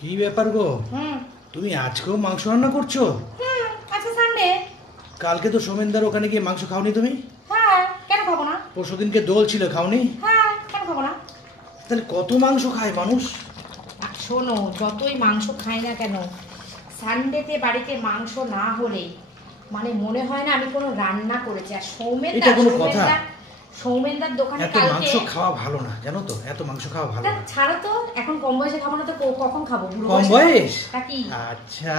কি ব্যাপার গো? তুমি আজকেও মাংস রান্না করছো? আজকে সানডে। কালকে তো সোমেনদার ওখানে গিয়ে মাংস খাওনি তুমি? হ্যাঁ, কেন খাবো না? পরশুদিনকে দোল ছিল, খাওনি? হ্যাঁ, কেন খাবো না? তাহলে কত মাংস খায় মানুষ? শোনো, যতই মাংস খাই না কেন, সানডেতে বাড়িতে মাংস না হলে মানে মনে হয় না আমি কোনো রান্না করেছি। আর সৌমেনদার দোকানে এত মাংস খাওয়া ভালো না, জানো তো? এত মাংস খাওয়া ভালো না। ছাড়ো তো, এখন কম বয়সে খাবো না তো কখন খাবো? কম বয়স? আচ্ছা,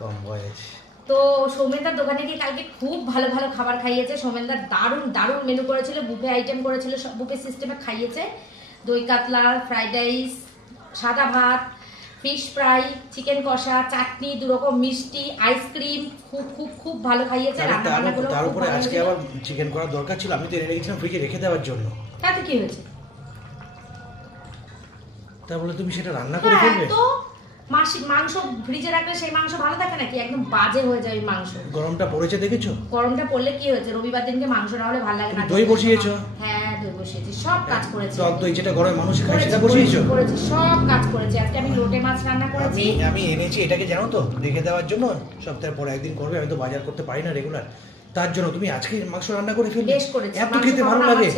কম বয়স। তো সৌমেনদার দোকানে গিয়ে কালকে খুব ভালো ভালো খাবার খাইয়েছে। সৌমেনদার দারুণ দারুণ মেনু করেছিল, বুফে আইটেম করেছিল, বুফে সিস্টেমে খাইয়েছে। দই কাতলা, ফ্রাইড রাইস, সাদা ভাত, ফিশ ফ্রাই, চিকেন কষা, চাটনি, দুরকম মিষ্টি, আইসক্রিম, খুব খুব খুব ভালো খাইয়েছে। তার উপরে আজকে আবার চিকেন করার দরকার ছিল, আমি তো এনে রেখেছিলাম ফ্রিজে রেখে দেওয়ার জন্য। তাতে কি হয়েছে? তা বলে তুমি সেটা রান্না করে ফেলবে? তো মাংস ফ্রিজে রাখলে সেই মাংস ভালো থাকে নাকি? একদম বাজে হয়ে যায় মাংস। গরমটা পড়েছে দেখেছো? গরমটা পড়লে কি হয়েছে? রবিবার দিনকে মাংস না হলে ভালো লাগে না। দই বসিয়েছো? হ্যাঁ, দই বসিয়েছি, সব কাজ করেছি। টক দই যেটা গরমে মানুষ খায় সেটা বসিয়েছো? করেছি, সব কাজ করেছি। আজকে আমি লোটে মাছ রান্না করেছি। আমি এনেছি এটাকে, জানো তো, রেখে দেওয়ার জন্য। সপ্তাহের পর একদিন করবে, আমি তো বাজার করতে পারি না রেগুলার, তার জন্য তুমি আজকে মাংস রান্না করে ফেললে। বেশ করেছি। এত খেতে ভালো লাগে।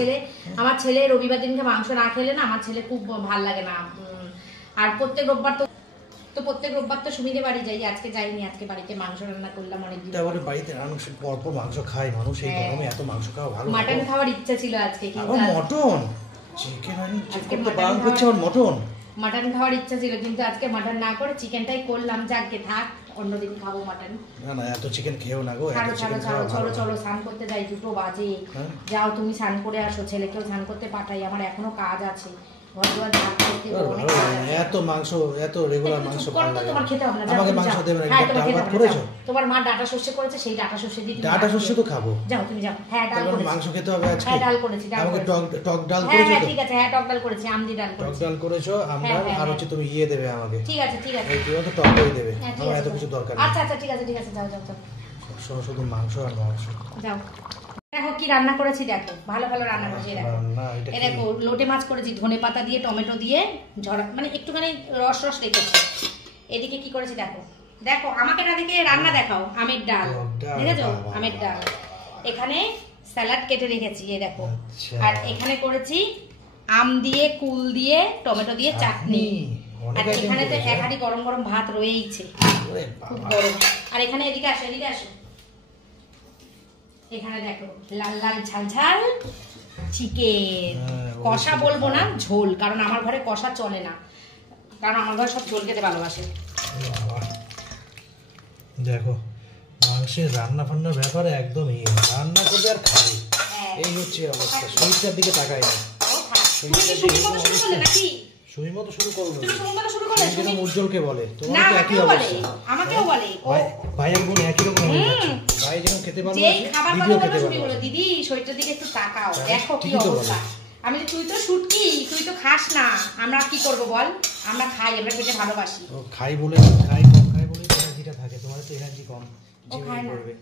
আমার ছেলে রবিবার দিনকে মাংস না খেলে না আমার ছেলে খুব ভালো লাগে না। আর প্রত্যেক রোববার তো সুমিদের বাড়ি যাই, আজকে যাইনি। আজকে বাড়িতে মাংস রান্না করলাম অনেকদিন। তারপরে বাড়িতে পরপর মাংস খায় মানুষ, এই গরমে এত মাংস খাওয়া ভালো না। মাটন খাওয়ার ইচ্ছা ছিল আজকে, কিন্তু মটন চিকেন বারণ করছে। মটন খাওয়ার ইচ্ছা ছিল, কিন্তু আজকে মটন না করে চিকেনটাই করলাম। যাকে থাক, অন্যদিন খাবো মটন। না, এত চিকেন খেও না গো। চলো স্নান করতে যাই, 2টো বাজে। যাও তুমি স্নান করে আসো, ছেলেকেও স্নান করতে পাঠাই, আমার এখনো কাজ আছে। এত মাংস, এত রেগুলার মাংস তোমার খেতে হবে না। আমাকে মাংস দেবে না? ডাল ভাত করেছো? তোমার মা ডাটা সর্ষে করেছে, সেই ডাটা সর্ষে দিয়ে ডাটা সর্ষে তো খাবো। যাও তুমি যাও। হ্যাঁ, ডাল করেছি। মাংস খেতে হবে আজকে। হ্যাঁ, ডাল করেছি। আমাকে টক ডাল করেছো তো? ঠিক আছে। হ্যাঁ, টক ডাল করেছি, আমদি ডাল করেছি। টক ডাল করেছো, আমরা আর হচ্ছে তুমি দেবে আমাকে। ঠিক আছে। এই তুইও তো টক দই দেবে, আমার এত কিছু দরকার নেই। আচ্ছা, ঠিক আছে। যাও। শুধু মাংস আর মাংস। যাও। দেখো কি রান্না করেছি, দেখো ভালো ভালো রান্না করেছি। দেখো লোটে মাছ করেছি, ধনেপাতা দিয়ে, টমেটো দিয়ে, মানে একটুখানি রস রেখেছি। এদিকে কি করেছি দেখো আমাকে না দেখে রান্না দেখাও। আমের ডাল দেখেছো? আমের ডাল। এখানে স্যালাড কেটে রেখেছি, দেখো। আর এখানে করেছি আম দিয়ে, কুল দিয়ে, টমেটো দিয়ে চাটনি। আর এখানে তো এক হাঁড়ি গরম গরম ভাত রয়েইছে, খুব গরম। আর এখানে এদিকে আসো। এখানে দেখো লাল লাল ঝাল ঝাল চিকেন। কষা বলবো না, ঝোল, কারণ আমার ঘরে কষা চলে না, কারণ আমার ঘরে সব ঝোল খেতে ভালোবাসে। দেখো মাংসের রান্না ফান্নার ব্যাপারে একদম রান্না করবে আর খাবে, এই হচ্ছে অবস্থা। শরীরটার দিকে তাকাই না। সুমি মতো শুরু করবো, উজ্জ্বলকে বলে, তোমার তো একই অবস্থা। আমাকেও বলে ভাইয়ের বোন একই রকম হয়ে যাচ্ছে। ভাই যেমন খেতে পারবে, দিদিও খেতে পারবে। দিদি শরীরটার দিকে একটু তাকাও, দেখো কি অবস্থা। আমি তুই তো শুটকি, তুই তো খাস না, আমরা কি করব বল? আমরা খাই, আমরা খেতে ভালোবাসি। খাই বলে, খাই কম খাই বলে এনার্জিটা থাকে, তোমার তো এনার্জি কম, জিমে করবে।